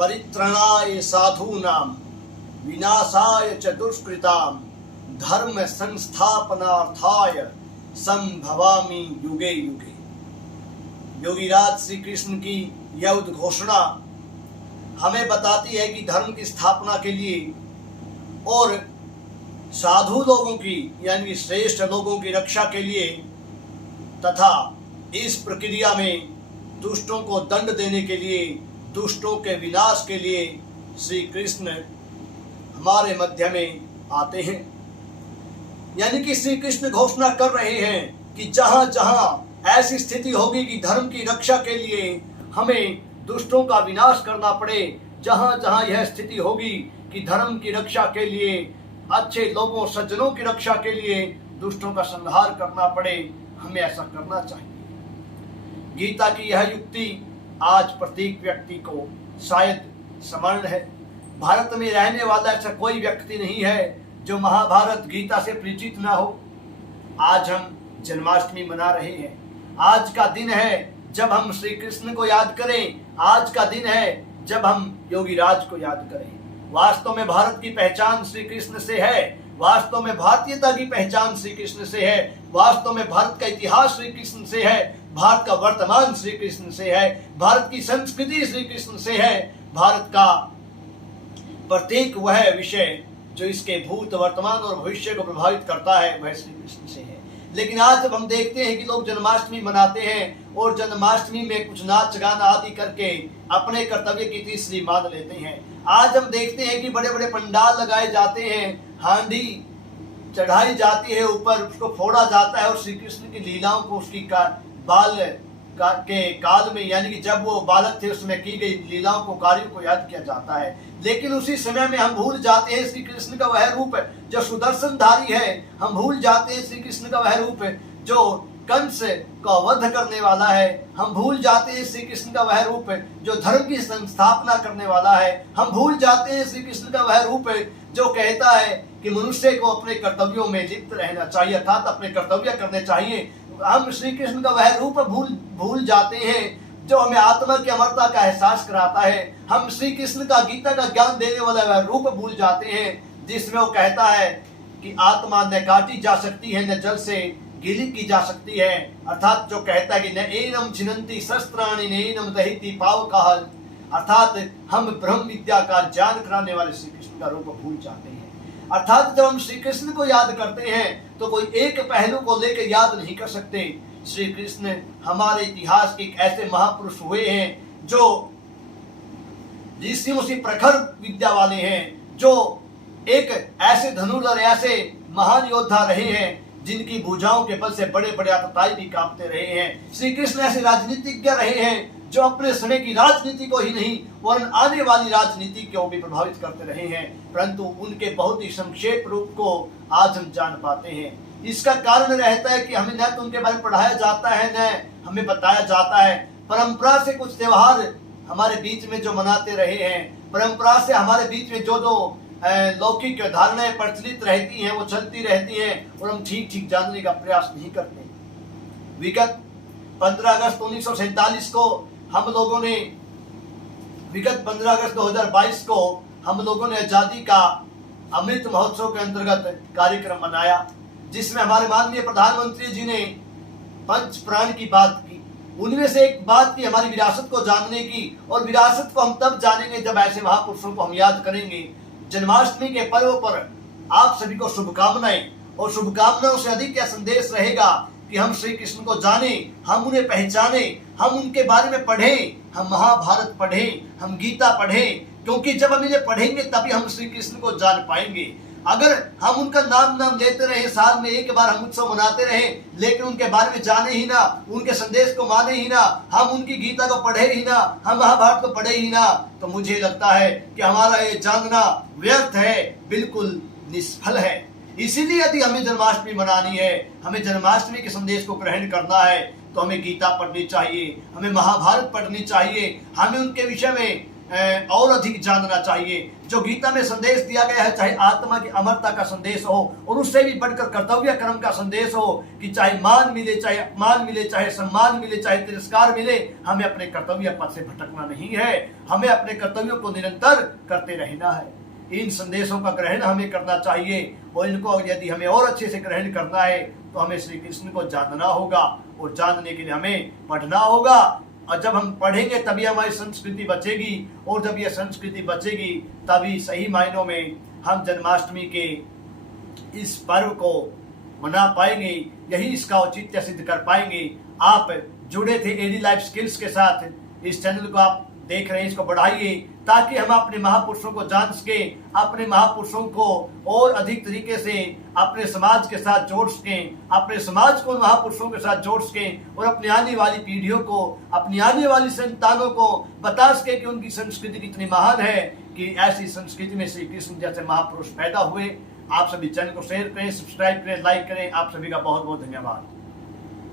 परित्रणाय साधूनां विनाशाय च दुष्कृतां धर्म संस्थापनार्थाय संभवामि युगे युगे। योगीराज श्री कृष्ण की यह उद्घोषणा हमें बताती है कि धर्म की स्थापना के लिए और साधु लोगों की यानी श्रेष्ठ लोगों की रक्षा के लिए तथा इस प्रक्रिया में दुष्टों को दंड देने के लिए, दुष्टों के विनाश के लिए श्री कृष्ण हमारे मध्य में आते हैं। यानी कि श्री कृष्ण घोषणा कर रहे हैं कि जहां जहां ऐसी स्थिति होगी कि धर्म की रक्षा के लिए हमें दुष्टों का विनाश करना पड़े, जहां जहां यह स्थिति होगी कि धर्म की रक्षा के लिए, अच्छे लोगों सज्जनों की रक्षा के लिए दुष्टों का संहार करना पड़े, हमें ऐसा करना चाहिए। गीता की यह युक्ति आज प्रत्येक व्यक्ति को शायद स्मरण है। भारत में रहने वाला ऐसा कोई व्यक्ति नहीं है जो महाभारत गीता से परिचित ना हो। आज हम जन्माष्टमी मना रहे हैं। आज का दिन है जब हम श्री कृष्ण को याद करें। आज का दिन है जब हम योगीराज को याद करें। वास्तव में भारत की पहचान श्री कृष्ण से है। वास्तव में भारतीयता की पहचान श्री कृष्ण से है। वास्तव में भारत का इतिहास श्री कृष्ण से है। भारत का वर्तमान श्री कृष्ण से है। भारत की संस्कृति श्री कृष्ण से है। भारत का प्रत्येक वह विषय जो इसके भूत, वर्तमान और भविष्य को प्रभावित करता है वह श्री कृष्ण से है। लेकिन आज जब हम देखते हैं कि लोग जन्माष्टमी मनाते हैं और जन्माष्टमी में कुछ नाच गाना आदि करके अपने कर्तव्य की तीसरी मान लेते हैं। आज हम देखते हैं कि बड़े बड़े पंडाल लगाए जाते हैं, हांडी चढ़ाई जाती है, ऊपर उसको फोड़ा जाता है और श्री कृष्ण की लीलाओं को उसकी के काल में यानी कि जब वो बालक थे उसमें की गई लीलाओं को, कार्यों को याद किया जाता है। लेकिन उसी समय में हम भूल जाते हैं श्री कृष्ण का वह रूप जो सुदर्शनधारी है। हम भूल जाते हैं श्री कृष्ण का वह रूप जो कंस का वध करने वाला है। हम भूल जाते हैं श्री कृष्ण का वह रूप जो धर्म की संस्थापना करने वाला है। हम भूल जाते हैं श्री कृष्ण का वह रूप जो कहता है कि मनुष्य को अपने कर्तव्यों में लिप्त रहना चाहिए, अर्थात अपने कर्तव्य करने चाहिए। हम श्री कृष्ण का वह रूप भूल जाते हैं जो हमें आत्मा की अमरता का एहसास कराता है। हम श्री कृष्ण का गीता का ज्ञान देने वाला वह रूप भूल जाते हैं जिसमें वो कहता है कि आत्मा न काटी जा सकती है न जल से गीली की जा सकती है। अर्थात जो कहता है कि न एनम छिनंती शस्त्राणि न एनम दहिती पावकाल, अर्थात हम ब्रह्म विद्या का ज्ञान कराने वाले श्री कृष्ण का रूप भूल जाते हैं। अर्थात जब हम श्री कृष्ण को याद करते हैं तो कोई एक पहलू को लेकर याद नहीं कर सकते। श्री कृष्ण हमारे इतिहास के एक ऐसे महापुरुष हुए हैं जो ऋषियों से प्रखर विद्या वाले हैं, जो एक ऐसे धनुर्धर, ऐसे महान योद्धा रहे हैं जिनकी भुजाओं के बल से बड़े बड़े आतताई भी कांपते रहे हैं। श्री कृष्ण ऐसे राजनीतिज्ञ रहे हैं जो अपने समय की राजनीति को ही नहीं वरन आने वाली राजनीति को भी प्रभावित करते रहे हैं, परंतु उनके बहुत ही संक्षेप रूप को आज हम जान पाते हैं। इसका कारण रहता है कि हमें न तो उनके बारे में पढ़ाया जाता है न हमें बताया जाता है। परंपरा से कुछ त्योहार हमारे बीच में जो मनाते रहे हैं, परंपरा से हमारे बीच में जो लौकिक धारणाएं प्रचलित रहती हैं वो चलती रहती हैं और हम ठीक ठीक जानने का प्रयास नहीं करते। विगत 15 अगस्त 1947 को हम लोगों ने, विगत 15 अगस्त 2022 को हम लोगों ने आजादी का अमृत महोत्सव के अंतर्गत कार्यक्रम मनाया, जिसमें हमारे माननीय प्रधानमंत्री जी ने पंच प्राण की बात की। उनमें से एक बात की हमारी विरासत को जानने की, और विरासत को हम तब जानेंगे जब ऐसे महापुरुषों को हम याद करेंगे। जन्माष्टमी के पर्व पर आप सभी को शुभकामनाएं, और शुभकामनाओं से अधिक क्या संदेश रहेगा कि हम श्री कृष्ण को जाने, हम उन्हें पहचाने, हम उनके बारे में पढ़ें, हम महाभारत पढ़ें, हम गीता पढ़ें, क्योंकि जब हम इन्हें पढ़ेंगे तभी हम श्री कृष्ण को जान पाएंगे। अगर हम उनका नाम लेते रहे, साल में एक बार हम उत्सव मनाते रहे लेकिन उनके बारे में जाने ही ना, उनके संदेश को माने ही ना, हम उनकी गीता को पढ़े ही ना, हम महाभारत को पढ़े ही ना, तो मुझे लगता है कि हमारा ये जानना व्यर्थ है, बिल्कुल निष्फल है। इसीलिए यदि हमें जन्माष्टमी मनानी है, हमें जन्माष्टमी के संदेश को ग्रहण करना है, तो हमें गीता पढ़नी चाहिए, हमें महाभारत पढ़नी चाहिए, हमें उनके विषय में और अधिक जानना चाहिए। जो गीता में संदेश दिया गया है, चाहे आत्मा की अमरता का संदेश हो और उससे भी बढ़कर कर्तव्य कर्म का संदेश हो कि चाहे मान मिले, चाहे अपमान मिले, चाहे सम्मान मिले, चाहे तिरस्कार मिले, हमें अपने कर्तव्य पथ से भटकना नहीं है। हमें अपने कर्तव्यों को निरंतर करते रहना है। इन संदेशों का ग्रहण हमें करना चाहिए और इनको यदि हमें और अच्छे से ग्रहण करना है तो हमें श्री कृष्ण को जानना होगा और जानने के लिए हमें पढ़ना होगा। और जब हम पढ़ेंगे तभी हमारी संस्कृति बचेगी और जब यह संस्कृति बचेगी तभी सही मायनों में हम जन्माष्टमी के इस पर्व को मना पाएंगे, यही इसका औचित्य सिद्ध कर पाएंगे। आप जुड़े थे एडी लाइफ स्किल्स के साथ, इस चैनल को आप देख रहे हैं, इसको बढ़ाइए ताकि हम अपने महापुरुषों को जान सके, अपने महापुरुषों को और अधिक तरीके से अपने समाज के साथ जोड़ सकें, अपने समाज को महापुरुषों के साथ जोड़ सकें और अपनी आने वाली पीढ़ियों को, अपनी आने वाली संतानों को बता सके कि उनकी संस्कृति कितनी महान है, कि ऐसी संस्कृति में श्री कृष्ण जैसे महापुरुष पैदा हुए। आप सभी चैनल को शेयर करें, सब्सक्राइब करें, लाइक करें। आप सभी का बहुत बहुत धन्यवाद।